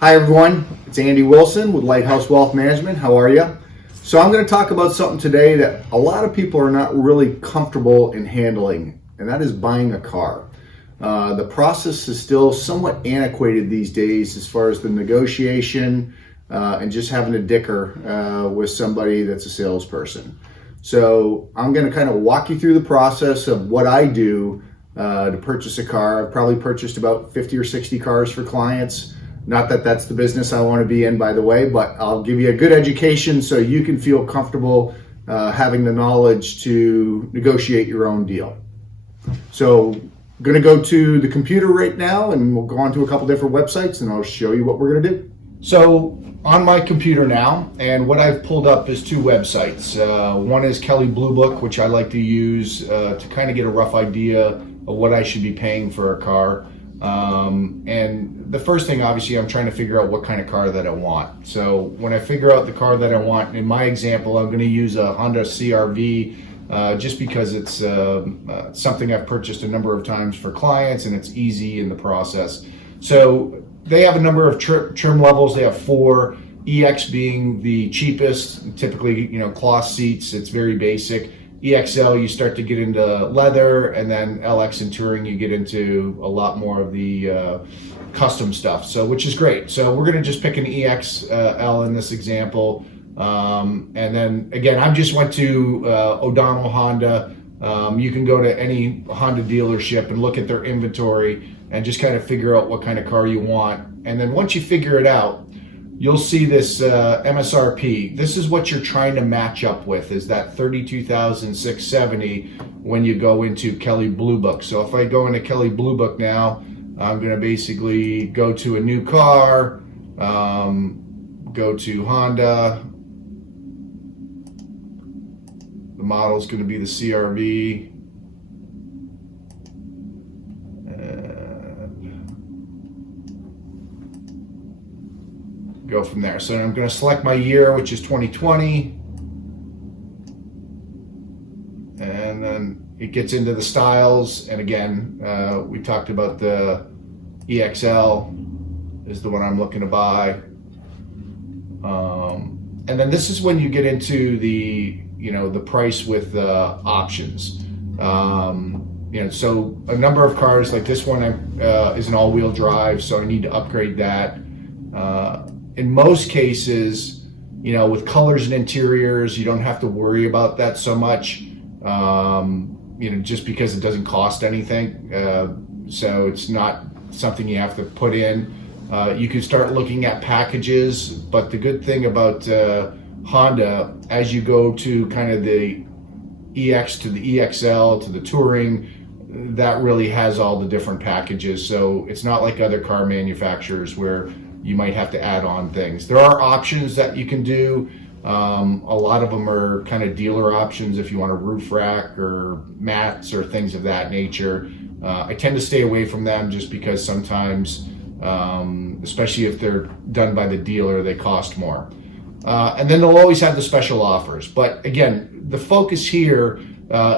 Hi everyone, it's Andy Wilson with Lighthouse Wealth Management. How are you? So I'm going to talk about something today that a lot of people are not really comfortable in handling, and that is buying a car. The process is still somewhat antiquated these days as far as the negotiation and just having a dicker with somebody that's a salesperson. So I'm going to kind of walk you through the process of what I do to purchase a car. I've probably purchased about 50 or 60 cars for clients. Not that that's the business I want to be in, by the way, but I'll give you a good education so you can feel comfortable having the knowledge to negotiate your own deal. So I'm going to go to the computer right now and we'll go on to a couple different websites and I'll show you what we're going to do. So on my computer now, and what I've pulled up is two websites. One is Kelley Blue Book, which I like to use to kind of get a rough idea of what I should be paying for a car. And the first thing, obviously, I'm trying to figure out what kind of car that I want. So when I figure out the car that I want, in my example, I'm going to use a Honda CR-V just because it's something I've purchased a number of times for clients and it's easy in the process. So they have a number of trim levels. They have 4, EX being the cheapest, typically, cloth seats. It's very basic. EXL, you start to get into leather, and then LX and Touring, you get into a lot more of the custom stuff, so which is great. So we're going to just pick an EXL in this example, and then again, I just went to O'Donnell Honda. You can go to any Honda dealership and look at their inventory and just kind of figure out what kind of car you want. And then once you figure it out, you'll see this MSRP. This is what you're trying to match up with, is that $32,670 when you go into Kelley Blue Book. So if I go into Kelley Blue Book now, I'm going to basically go to a new car, go to Honda. The model is going to be the CR-V. Go from there. So I'm going to select my year, which is 2020, and then it gets into the styles. And again, we talked about the EXL is the one I'm looking to buy, and then this is when you get into the the price with options. So a number of cars like this one is an all-wheel drive, so I need to upgrade that. In most cases, with colors and interiors, you don't have to worry about that so much, just because it doesn't cost anything. So it's not something you have to put in. You can start looking at packages, but the good thing about Honda, as you go to kind of the EX to the EXL to the Touring, that really has all the different packages. So it's not like other car manufacturers where you might have to add on things. There are options that you can do. A lot of them are kind of dealer options if you want a roof rack or mats or things of that nature. I tend to stay away from them just because sometimes, especially if they're done by the dealer, they cost more. And then they'll always have the special offers. But again, the focus here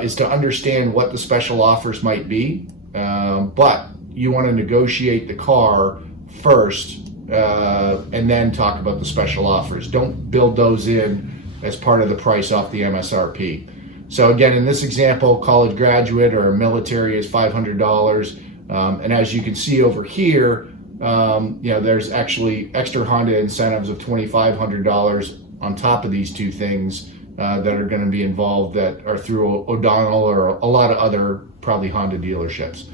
is to understand what the special offers might be. But you want to negotiate the car first, and then talk about the special offers. Don't build those in as part of the price off the MSRP. So again, in this example, college graduate or military is $500. And as you can see over here, there's actually extra Honda incentives of $2,500 on top of these two things that are going to be involved that are through O'Donnell or a lot of other probably Honda dealerships.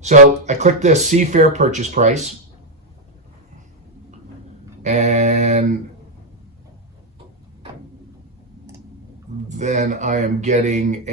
So I click the see fair purchase price. And then I am getting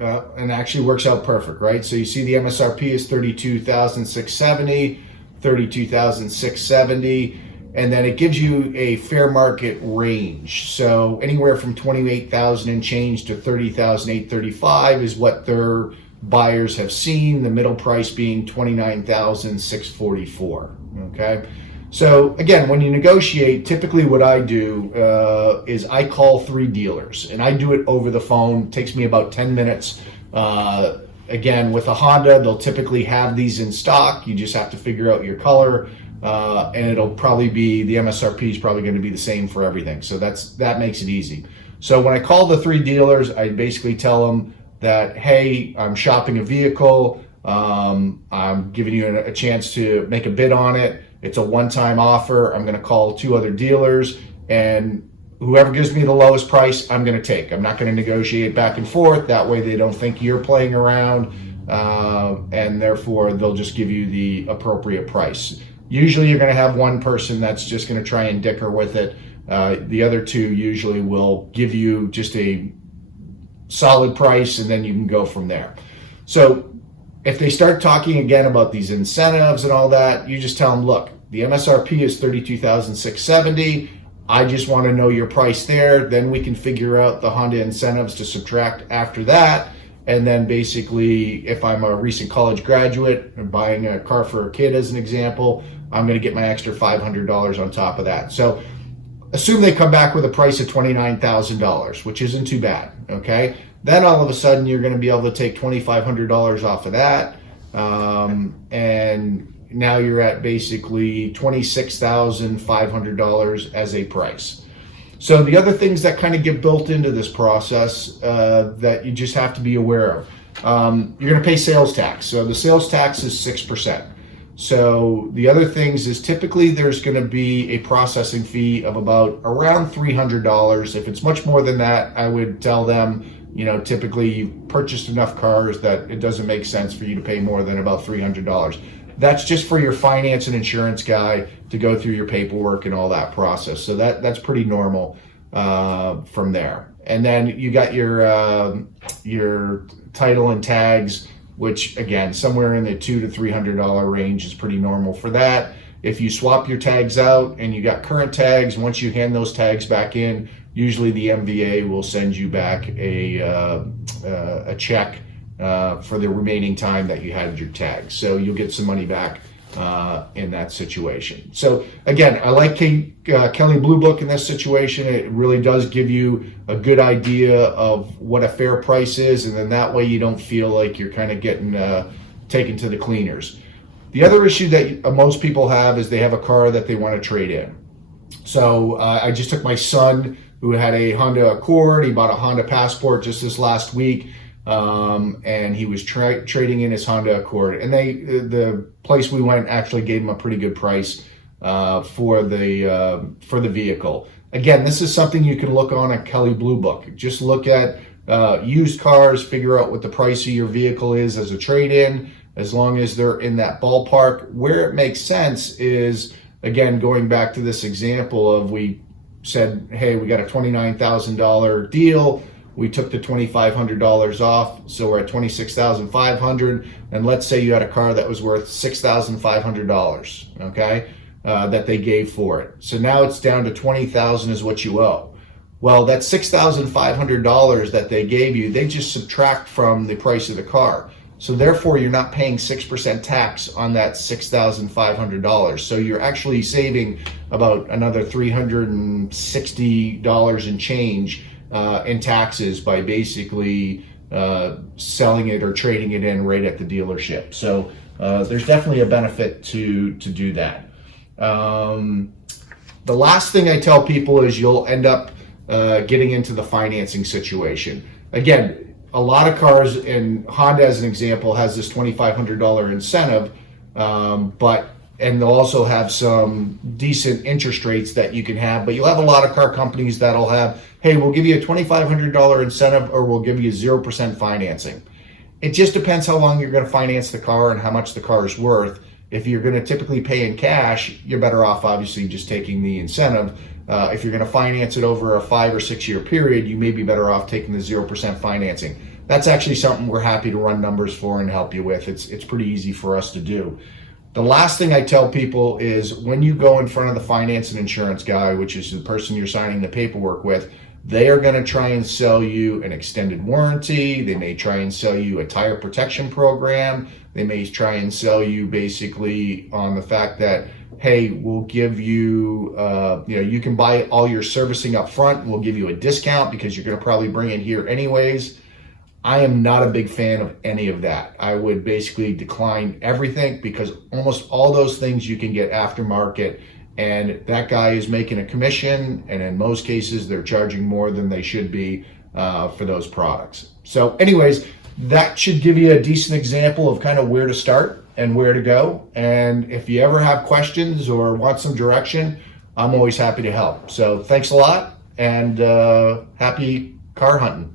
and actually works out perfect, right? So you see the MSRP is $32,670, $32,670, and then it gives you a fair market range. So anywhere from $28,000 and change to $30,835 is what their buyers have seen. The middle price being $29,644. Okay. So again, when you negotiate, typically what I do is I call 3 dealers, and I do it over the phone. It takes me about 10 minutes. Again, with a Honda, they'll typically have these in stock. You just have to figure out your color. and it'll probably be, the MSRP is probably going to be the same for everything. So that makes it easy. So when I call the 3 dealers, I basically tell them that, hey, I'm shopping a vehicle. I'm giving you a chance to make a bid on it. It's a one-time offer. I'm going to call 2 other dealers, and whoever gives me the lowest price, I'm going to take. I'm not going to negotiate back and forth. That way they don't think you're playing around, and therefore they'll just give you the appropriate price. Usually you're going to have one person that's just going to try and dicker with it. The other 2 usually will give you just a solid price, and then you can go from there. So if they start talking again about these incentives and all that, you just tell them, look, the MSRP is $32,670. I just want to know your price there. Then we can figure out the Honda incentives to subtract after that. And then basically, if I'm a recent college graduate and buying a car for a kid as an example, I'm going to get my extra $500 on top of that. So assume they come back with a price of $29,000, which isn't too bad, okay? Then all of a sudden you're going to be able to take $2,500 off of that, and now you're at basically $26,500 as a price. So the other things that kind of get built into this process that you just have to be aware of, you're going to pay sales tax. So the sales tax is 6%. So the other things is typically there's going to be a processing fee of around $300. If it's much more than that, I would tell them, typically you've purchased enough cars that it doesn't make sense for you to pay more than about $300. That's just for your finance and insurance guy to go through your paperwork and all that process. So that's pretty normal from there. And then you got your title and tags, which again, somewhere in the $200 to $300 range is pretty normal for that. If you swap your tags out and you got current tags, once you hand those tags back in, usually the MVA will send you back a check for the remaining time that you had your tags. So you'll get some money back in that situation. So again, I like Kelley Blue Book in this situation. It really does give you a good idea of what a fair price is, and then that way you don't feel like you're kind of getting taken to the cleaners. The other issue that most people have is they have a car that they want to trade in. So I just took my son, who had a Honda Accord. He bought a Honda Passport just this last week, and he was trading in his Honda Accord. And the place we went actually gave him a pretty good price for the vehicle. Again, this is something you can look on a Kelley Blue Book. Just look at used cars, figure out what the price of your vehicle is as a trade-in, as long as they're in that ballpark. Where it makes sense is, again, going back to this example of, we said, hey, we got a $29,000 deal. We took the $2,500 off, so we're at $26,500. And let's say you had a car that was worth $6,500, okay, that they gave for it. So now it's down to $20,000 is what you owe. Well, that $6,500 that they gave you, they just subtract from the price of the car. So therefore, you're not paying 6% tax on that $6,500. So you're actually saving about another $360 and change in taxes by basically selling it or trading it in right at the dealership. So there's definitely a benefit to do that. The last thing I tell people is you'll end up getting into the financing situation. Again, a lot of cars, and Honda as an example has this $2,500 incentive, and they'll also have some decent interest rates that you can have, but you'll have a lot of car companies that'll have, hey, we'll give you a $2,500 incentive, or we'll give you 0% financing. It just depends how long you're going to finance the car and how much the car is worth. If you're going to typically pay in cash, you're better off obviously just taking the incentive. If you're going to finance it over a 5 or 6 year period, you may be better off taking the 0% financing. That's actually something we're happy to run numbers for and help you with. It's pretty easy for us to do. The last thing I tell people is, when you go in front of the finance and insurance guy, which is the person you're signing the paperwork with, they are going to try and sell you an extended warranty. They may try and sell you a tire protection program. They may try and sell you basically on the fact that, hey, we'll give you, you can buy all your servicing up front and we'll give you a discount because you're going to probably bring it here anyways. I am not a big fan of any of that. I would basically decline everything because almost all those things you can get aftermarket, and that guy is making a commission, and in most cases they're charging more than they should be for those products. So anyways, that should give you a decent example of kind of where to start and where to go. And if you ever have questions or want some direction, I'm always happy to help. So thanks a lot, and happy car hunting.